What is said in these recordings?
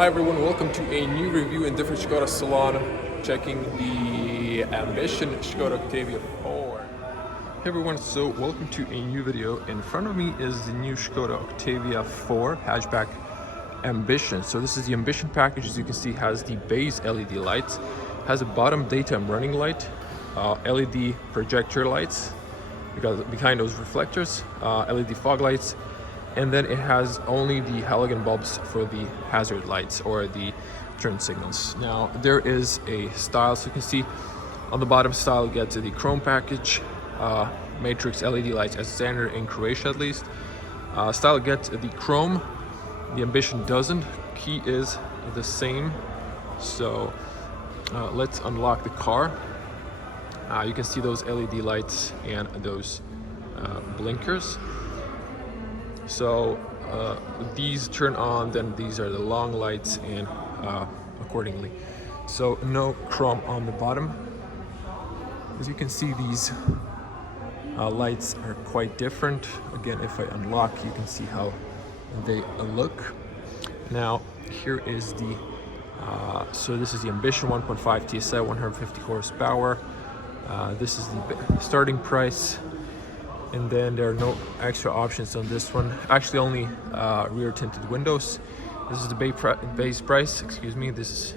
Hi everyone, welcome to a new review in different Škoda salon, checking the Ambition Škoda Octavia 4. Hey everyone, so welcome to a new video. In front of me is the new Škoda Octavia 4 hatchback Ambition. So this is the Ambition package. As you can see, has the base LED lights, has a bottom daytime running light, LED projector lights because behind those reflectors, LED fog lights, and then it has only the halogen bulbs for the hazard lights or the turn signals. Now there is a style, so you can see on the bottom style gets the chrome package, matrix LED lights as standard in Croatia at least. Style gets the chrome, the Ambition doesn't. Key is the same. So let's unlock the car. You can see those LED lights and those blinkers. So these turn on, then these are the long lights, and accordingly. So no chrome on the bottom. As you can see, these lights are quite different. Again, if I unlock, you can see how they look. Now here is the so this is the Ambition 1.5 TSI, 150 horsepower. This is the starting price. And then there are no extra options on this one. Actually, only rear tinted windows. This is the base price. Excuse me. This is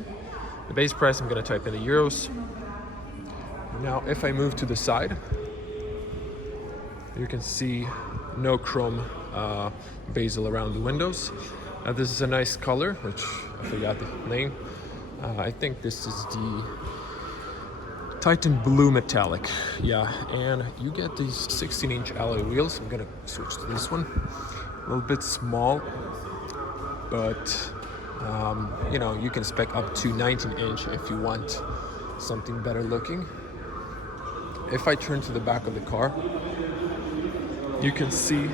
the base price. I'm gonna type in the euros. Now, if I move to the side, you can see no chrome bezel around the windows. This is a nice color, which I forgot the name. I think this is the Titan Blue Metallic, yeah, and you get these 16-inch alloy wheels. I'm gonna switch to this one. A little bit small, but you know, you can spec up to 19-inch if you want something better looking. If I turn to the back of the car, you can see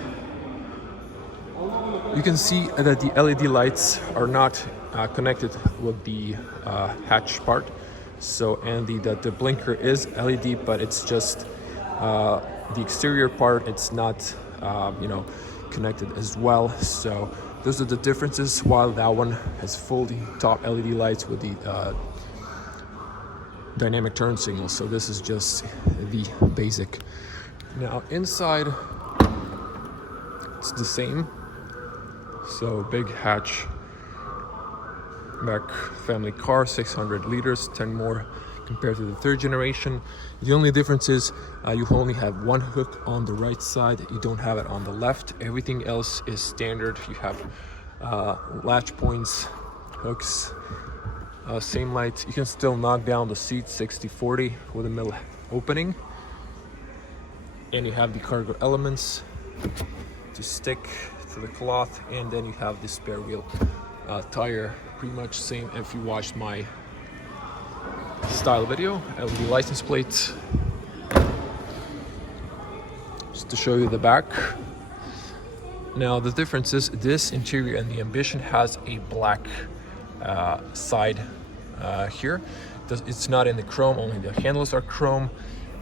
that the LED lights are not connected with the hatch part. So, and the blinker is LED, but it's just the exterior part. It's not, you know, connected as well. So those are the differences. While that one has full top LED lights with the dynamic turn signals. So this is just the basic. Now inside, it's the same. So big hatch. Back family car, 600 liters, 10 more compared to the third generation. The only difference is you only have one hook on the right side. You don't have it on the left. Everything else is standard. You have latch points, hooks, same lights. You can still knock down the seats 60-40 with a middle opening. And you have the cargo elements to stick to the cloth, and then you have the spare wheel tire. Pretty much same if you watched my style video. LED license plates. Just to show you the back. Now the difference is this interior and the Ambition has a black side here. It's not in the chrome, only the handles are chrome,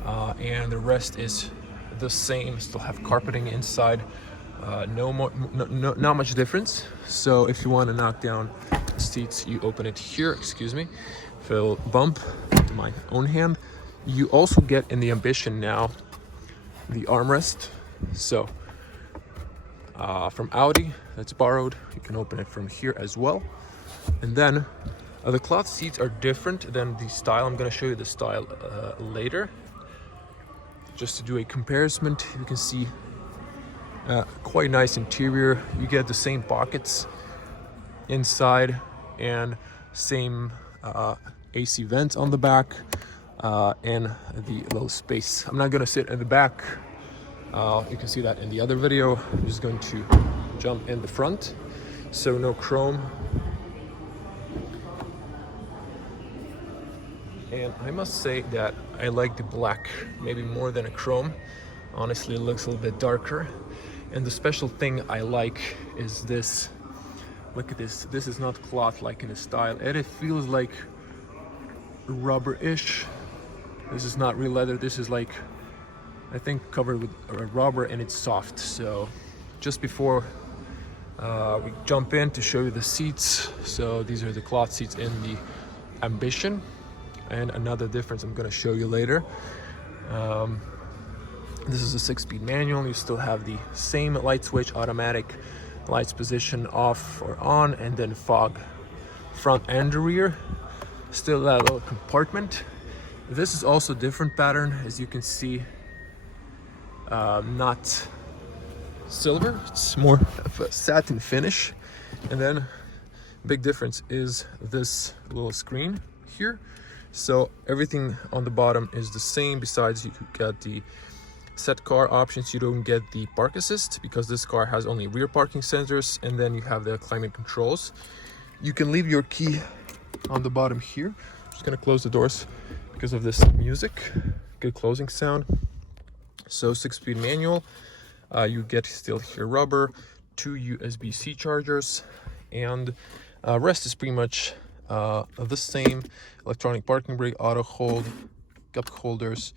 and the rest is the same. Still have carpeting inside. Not much difference. So if you want to knock down seats, you open it here, excuse me, fill bump to my own hand. You also get in the Ambition now the armrest. So from Audi, that's borrowed. You can open it from here as well. And then the cloth seats are different than the style. I'm going to show you the style later. Just to do a comparison, you can see quite nice interior. You get the same pockets inside and same AC vents on the back and the little space. I'm not gonna sit in the back. You can see that in the other video. I'm just going to jump in the front. So no chrome. And I must say that I like the black maybe more than a chrome. Honestly, it looks a little bit darker. And the special thing I like is this. Look at this. This is not cloth like in a style. And it feels like rubber-ish. This is not real leather. This is like, I think, covered with rubber, and it's soft. So just before We jump in to show you the seats. So these are the cloth seats in the Ambition, and another difference I'm going to show you later. This is a 6-speed manual. You still have the same light switch, automatic lights position off or on, and then fog front and rear. Still that little compartment. This is also a different pattern, as you can see. Not silver, it's more of a satin finish. And then big difference is this little screen here. So everything on the bottom is the same, besides you got the set car options. You don't get the park assist because this car has only rear parking sensors, and then you have the climate controls. You can leave your key on the bottom here. I'm just gonna close the doors because of this music, good closing sound. So 6-speed manual. You get still here rubber, 2 USB-C chargers, and rest is pretty much the same. Electronic parking brake, auto hold, cup holders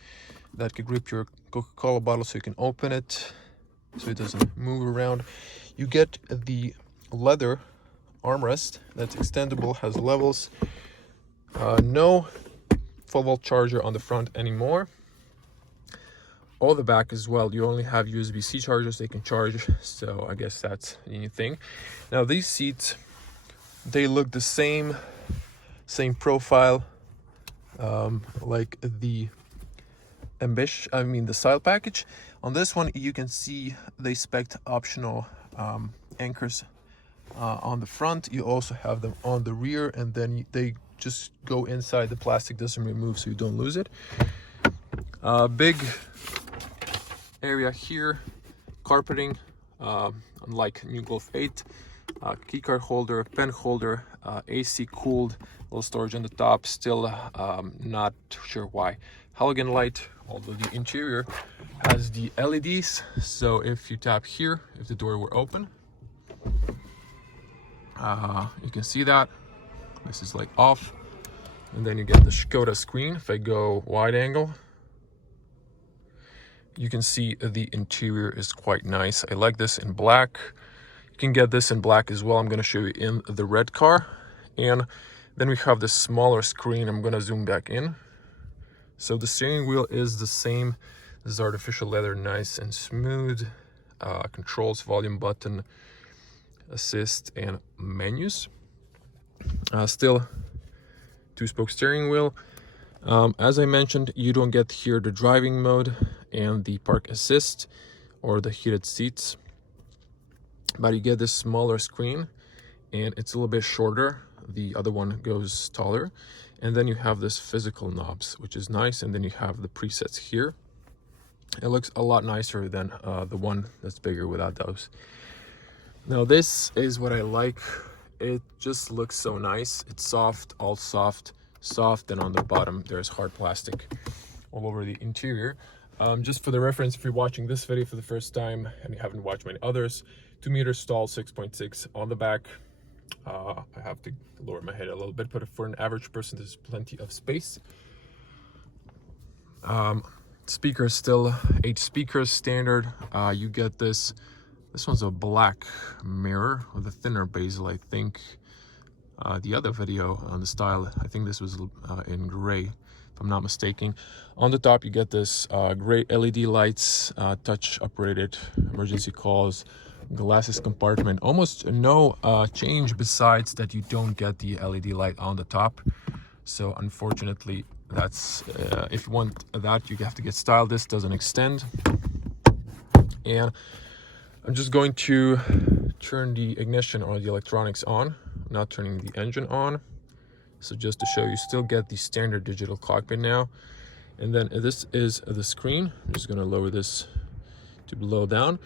that could grip your Coca-Cola bottle so you can open it so it doesn't move around. You get the leather armrest that's extendable, has levels. No 12-volt charger on the front anymore. All the back as well, you only have USB-C chargers they can charge, so I guess that's a new thing. Now these seats, they look the same profile, like the the style package. On this one, you can see they spec'd optional anchors on the front. You also have them on the rear, and then they just go inside. The plastic doesn't remove, so you don't lose it. Big area here, carpeting, unlike new Golf 8. Key card holder, pen holder, AC cooled, little storage on the top. Still not sure why. Halogen light, although the interior has the LEDs. So if you tap here, if the door were open, you can see that. This is like off. And then you get the Škoda screen. If I go wide angle, you can see the interior is quite nice. I like this in black. You can get this in black as well. I'm going to show you in the red car. And then we have this smaller screen. I'm going to zoom back in. So the steering wheel is the same. This is artificial leather, nice and smooth. Controls, volume button, assist, and menus. Still 2-spoke steering wheel. As I mentioned, you don't get here the driving mode and the park assist or the heated seats, but you get this smaller screen, and it's a little bit shorter. The other one goes taller, and then you have this physical knobs, which is nice, and then you have the presets here. It looks a lot nicer than the one that's bigger without those. Now this is what I like. It just looks so nice. It's soft, all soft, and on the bottom there's hard plastic all over the interior. Just for the reference, if you're watching this video for the first time and you haven't watched many others, 2 meters tall, 6.6 on the back. I have to lower my head a little bit, but for an average person, there's plenty of space. Speakers, still 8 speakers standard. You get this one's a black mirror with a thinner bezel, I think. The other video on the style, I think this was in gray, if I'm not mistaken. On the top, you get this gray LED lights, touch operated emergency calls, glasses compartment. Almost no change besides that you don't get the LED light on the top. So unfortunately, that's if you want that, you have to get styled. This doesn't extend. And I'm just going to turn the ignition or the electronics on, not turning the engine on. So just to show you, still get the standard digital cockpit now. And then this is the screen. I'm just gonna lower this to below down.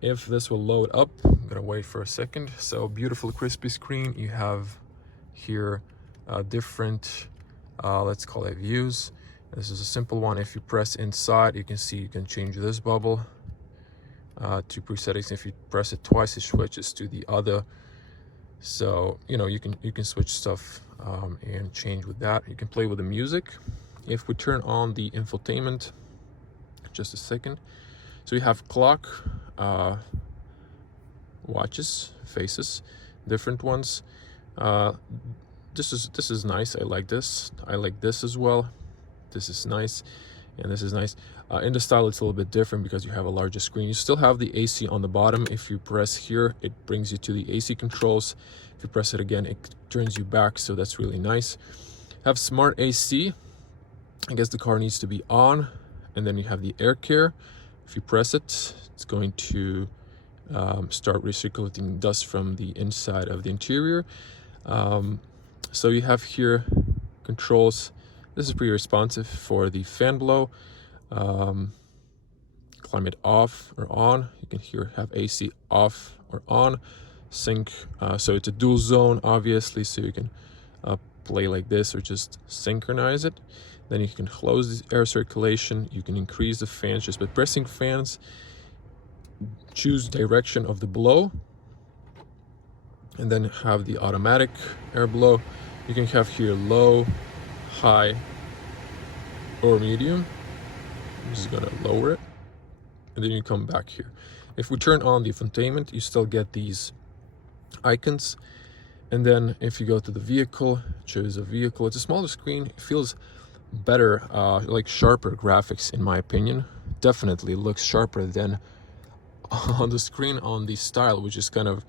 If this will load up, I'm gonna wait for a second. So beautiful crispy screen. You have here different, let's call it views. This is a simple one. If you press inside, you can see you can change this bubble to presettings. If you press it twice, it switches to the other. So you know, you can switch stuff and change with that. You can play with the music. If we turn on the infotainment, just a second. So you have clock, watches, faces, different ones. This is nice. I like this. I like this as well. This is nice, and this is nice. In the style, it's a little bit different because you have a larger screen. You still have the AC on the bottom. If you press here, it brings you to the AC controls. If you press it again, it turns you back, so that's really nice. Have smart AC. I guess the car needs to be on, and then you have the air care. If you press it, it's going to start recirculating dust from the inside of the interior. So you have here controls. This is pretty responsive for the fan blow, climate off or on. You can here have AC off or on, sync. So it's a dual zone, obviously, so you can play like this or just synchronize it. Then you can close the air circulation. You can increase the fans just by pressing fans. Choose direction of the blow, and then have the automatic air blow. You can have here low, high, or medium. I'm just gonna lower it, and then you come back here. If we turn on the infotainment, you still get these icons. And then if you go to the vehicle, choose a vehicle. It's a smaller screen. It feels better, like sharper graphics, in my opinion. Definitely looks sharper than on the screen on the style, which is kind of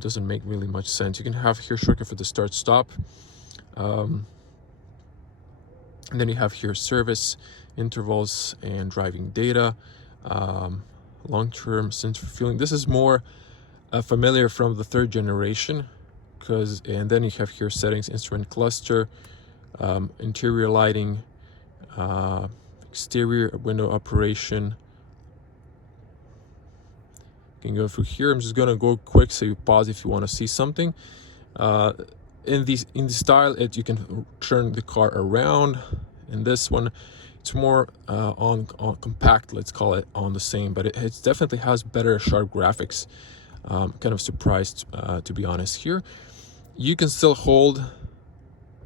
doesn't make really much sense. You can have here shortcut for the start stop, and then you have here service intervals and driving data, long-term sense for feeling. This is more familiar from the third generation, and then you have here settings, instrument cluster, interior lighting, exterior window operation. You can go through here. I'm just gonna go quick, so you pause if you want to see something. In the style, you can turn the car around. In this one, it's more on compact, let's call it, on the same, but it definitely has better sharp graphics. Kind of surprised, to be honest. Here you can still hold,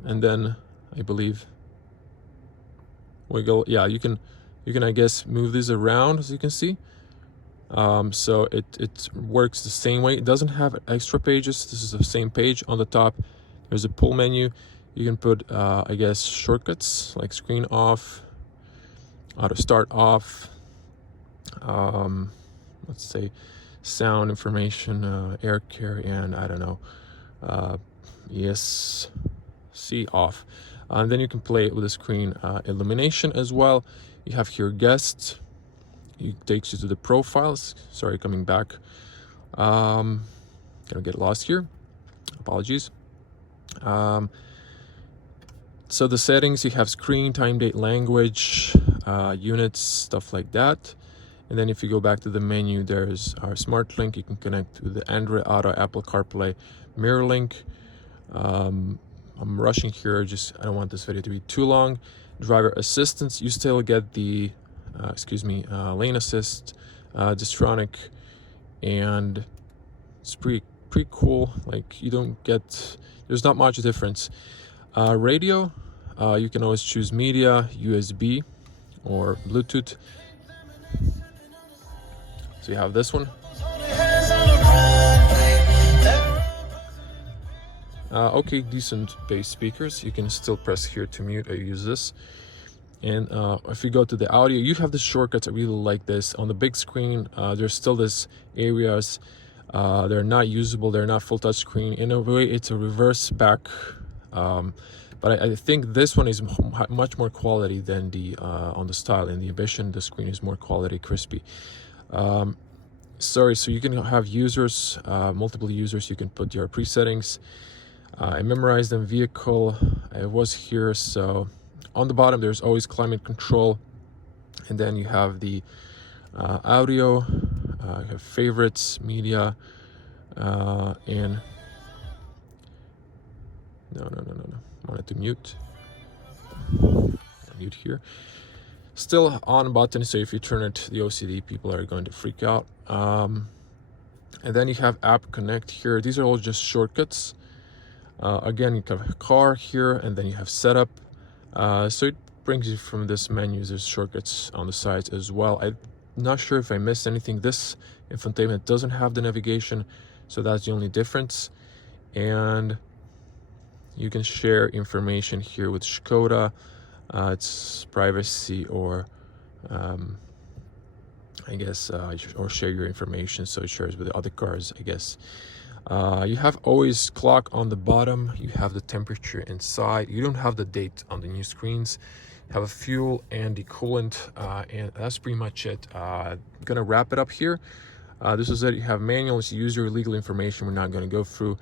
and then I believe wiggle. Yeah, you can I guess move this around, as you can see. So it works the same way. It doesn't have extra pages. This is the same page. On the top there's a pull menu. You can put I guess shortcuts like screen off, auto start off, let's say sound information, air care, and I don't know, ESC off. And then you can play it with the screen illumination as well. You have here guests. It takes you to the profiles. Sorry, coming back. Gonna get lost here. Apologies. So the settings, you have screen, time, date, language, units, stuff like that. And then if you go back to the menu, there's our smart link. You can connect to the Android Auto, Apple CarPlay, Mirror Link. I'm rushing here. I don't want this video to be too long. Driver assistance, you still get the lane assist, Distronic, and it's pretty cool. Like, you don't get, there's not much difference. Radio, you can always choose media, USB, or Bluetooth. So you have this one. Okay, decent bass speakers. You can still press here to mute or use this. And if you go to the audio, you have the shortcuts. I really like this. On the big screen, there's still this areas. They're not usable. They're not full touch screen. In a way, it's a reverse back. But I think this one is much more quality than the on the style. In the Ambition, the screen is more quality, crispy. So you can have users, multiple users. You can put your presettings. I memorized them. Vehicle, I was here. So on the bottom, there's always climate control, and then you have the audio. You have favorites, media, and no. I wanted to mute here. Still on button, so if you turn it, the OCD people are going to freak out. And then you have App Connect here. These are all just shortcuts. Again, you have car here, and then you have setup. So it brings you from this menu. There's shortcuts on the sides as well. I'm not sure if I missed anything. This infotainment doesn't have the navigation, so that's the only difference. And you can share information here with Škoda. It's privacy, or I guess, or share your information, so it shares with the other cars, I guess. You have always clock on the bottom. You have the temperature inside. You don't have the date on the new screens. You have a fuel and the coolant, and that's pretty much it. I'm gonna wrap it up here. This is it. You have manuals, user legal information we're not gonna go through,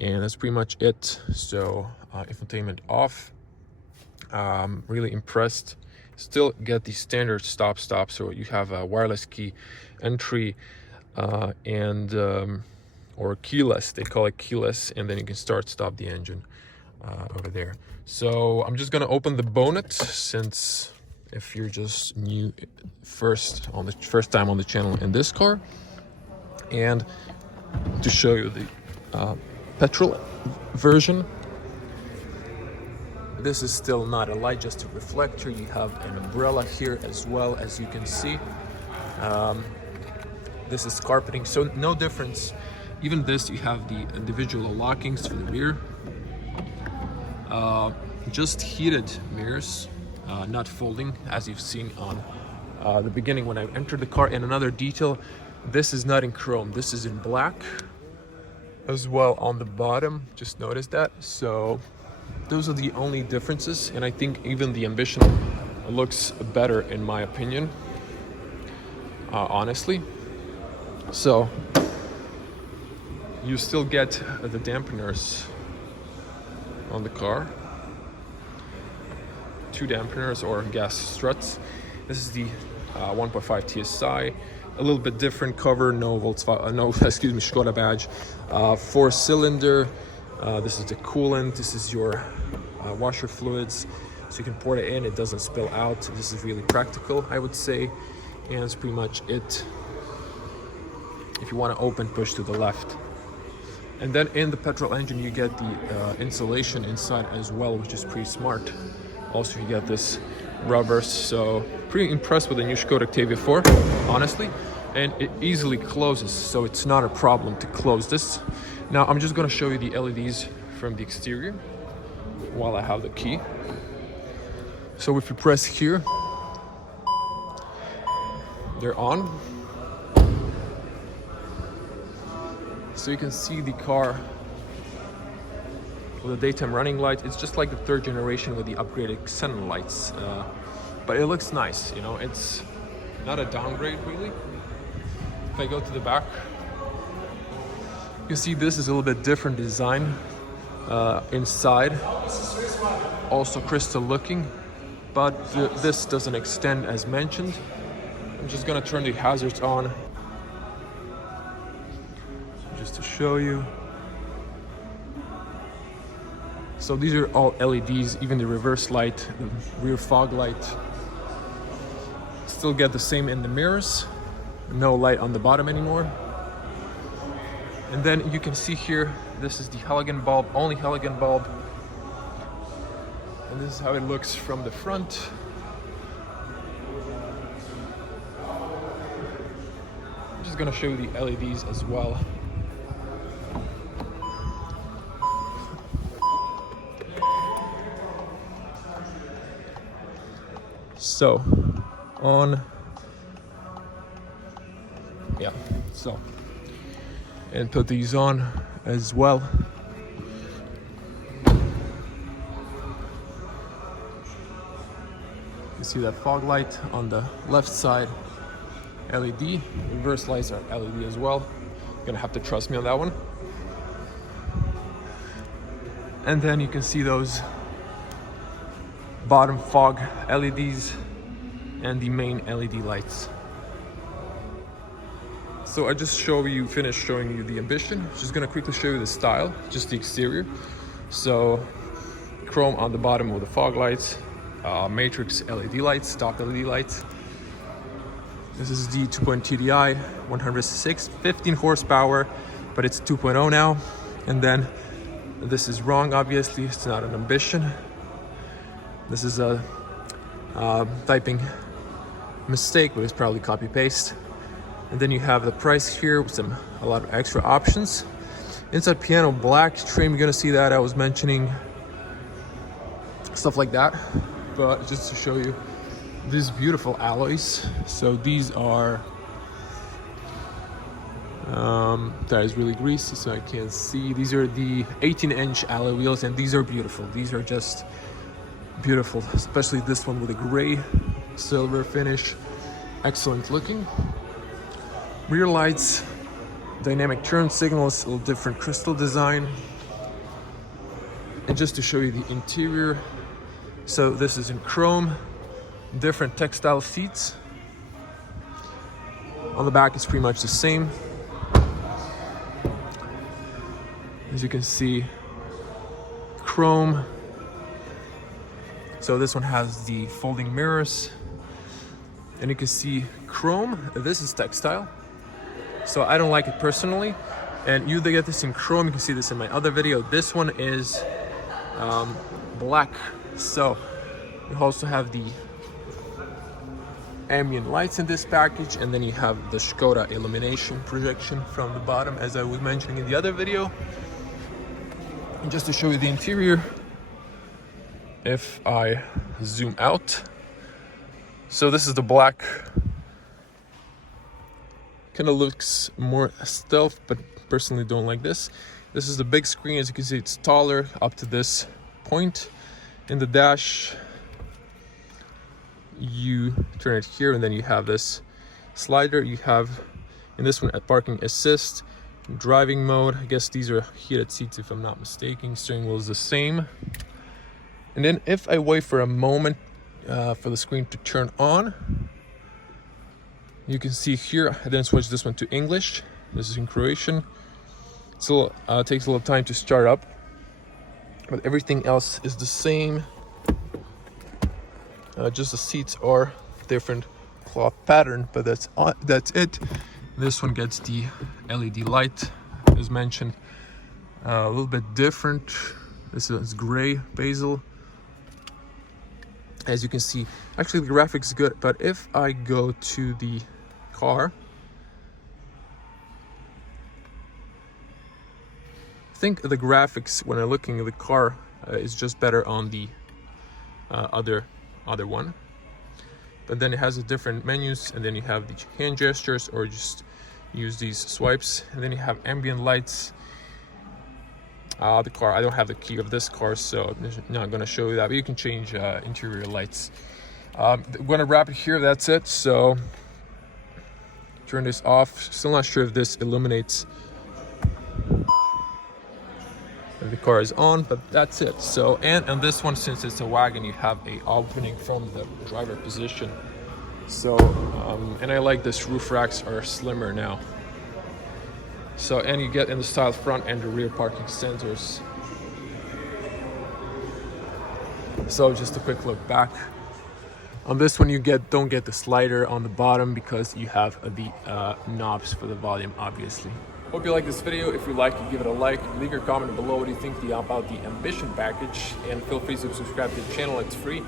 and that's pretty much it. So infotainment off. Really impressed. Still get the standard stop, so you have a wireless key entry, and or keyless, they call it keyless, and then you can stop the engine over there. So I'm just gonna open the bonnet, since if you're just new, first time on the channel in this car, and to show you the petrol version. This is still not a light, just a reflector. You have an umbrella here as well, as you can see. This is carpeting, so no difference. Even this, you have the individual lockings for the rear. Just heated mirrors, not folding, as you've seen on the beginning when I entered the car. And another detail, this is not in chrome, this is in black as well on the bottom. Just notice that. So those are the only differences, and I think even the Ambition looks better in my opinion, honestly. So you still get the dampeners on the car, 2 dampeners or gas struts. This is the 1.5 TSI, a little bit different cover, no Škoda badge, 4-cylinder. This is the coolant. This is your washer fluids, so you can pour it in, it doesn't spill out. This is really practical, I would say, and that's pretty much it. If you want to open, push to the left. And then in the petrol engine you get the insulation inside as well, which is pretty smart. Also you get this rubber, so pretty impressed with the new Škoda Octavia 4, honestly. And it easily closes, so it's not a problem to close this. Now I'm just going to show you the LEDs from the exterior while I have the key. So if you press here, they're on. So you can see the car with the daytime running light. It's just like the 3rd generation with the upgraded xenon lights, but it looks nice, you know, it's not a downgrade really. If I go to the back, you can see this is a little bit different design inside, also crystal looking, but this doesn't extend as mentioned. I'm just gonna turn the hazards on just to show you. So these are all LEDs, even the reverse light, the rear fog light. Still get the same in the mirrors, no light on the bottom anymore. And then you can see here, this is the halogen bulb, only halogen bulb. And this is how it looks from the front. I'm just gonna show you the LEDs as well. So, and put these on as well. You see that fog light on the left side, LED. Reverse lights are LED as well. You're gonna have to trust me on that one. And then you can see those bottom fog LEDs and the main LED lights. So I just finished showing you the Ambition. Just gonna quickly show you the style, just the exterior. So chrome on the bottom with the fog lights, matrix LED lights, stock LED lights. This is the 2.0 TDI, 106, 15 horsepower, but it's 2.0 now. And then this is wrong, obviously, it's not an Ambition. This is a typing mistake, but it's probably copy paste. And then you have the price here with a lot of extra options. Inside piano black trim, you're gonna see that I was mentioning stuff like that. But just to show you these beautiful alloys. So these are that is really greasy, so I can't see. These are the 18-inch alloy wheels, and these are beautiful. These are just beautiful, especially this one with a gray silver finish. Excellent looking. Rear lights, dynamic turn signals, a little different crystal design. And just to show you the interior, so this is in chrome, different textile seats. On the back, it's pretty much the same. As you can see, chrome. So this one has the folding mirrors, and you can see chrome. This is textile, so I don't like it personally, and you get this in chrome. You can see this in my other video. This one is black. So you also have the ambient lights in this package, and then you have the Škoda illumination projection from the bottom, as I was mentioning in the other video. And just to show you the interior, if I zoom out, so this is the black. Kind of looks more stealth, but personally don't like this. This is the big screen. As you can see, it's taller up to this point. In the dash, you turn it here, and then you have this slider. You have in this one a parking assist, driving mode. I guess these are heated seats if I'm not mistaken. Steering wheel is the same. And then if I wait for a moment for the screen to turn on, you can see here I then switch this one to English. This is in Croatian. It still takes a little time to start up, but everything else is the same. Just the seats are different cloth pattern, but that's it. This one gets the LED light, as mentioned. A little bit different. This is gray basil. As you can see, actually the graphics is good, but if I go to the car, I think the graphics when I'm looking at the car is just better on the other one. But then it has a different menus, and then you have the hand gestures, or just use these swipes, and then you have ambient lights. The car, I don't have the key of this car, so I'm not going to show you that, but you can change interior lights. I'm going to wrap it here. That's it. So turn this off. Still not sure if this illuminates if the car is on, but that's it. So, and on this one, since it's a wagon, you have a opening from the driver position. So and I like this roof racks are slimmer now. So, and you get in the style front and the rear parking sensors. So just a quick look back. On this one, you don't get the slider on the bottom because you have the knobs for the volume, obviously. Hope you like this video. If you like it, give it a like. Leave your comment below what you think about the Ambition package, and feel free to subscribe to the channel. It's free.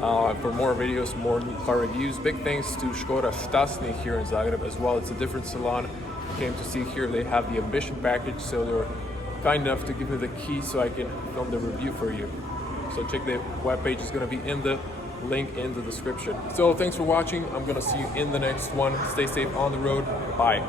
For more videos, more new car reviews. Big thanks to Škoda Octavia here in Zagreb as well. It's a different salon. Came to see here they have the Ambition package, so they're kind enough to give me the key so I can film the review for you. So check the webpage, it's going to be in the link in the description. So thanks for watching. I'm going to see you in the next one. Stay safe on the road. Bye.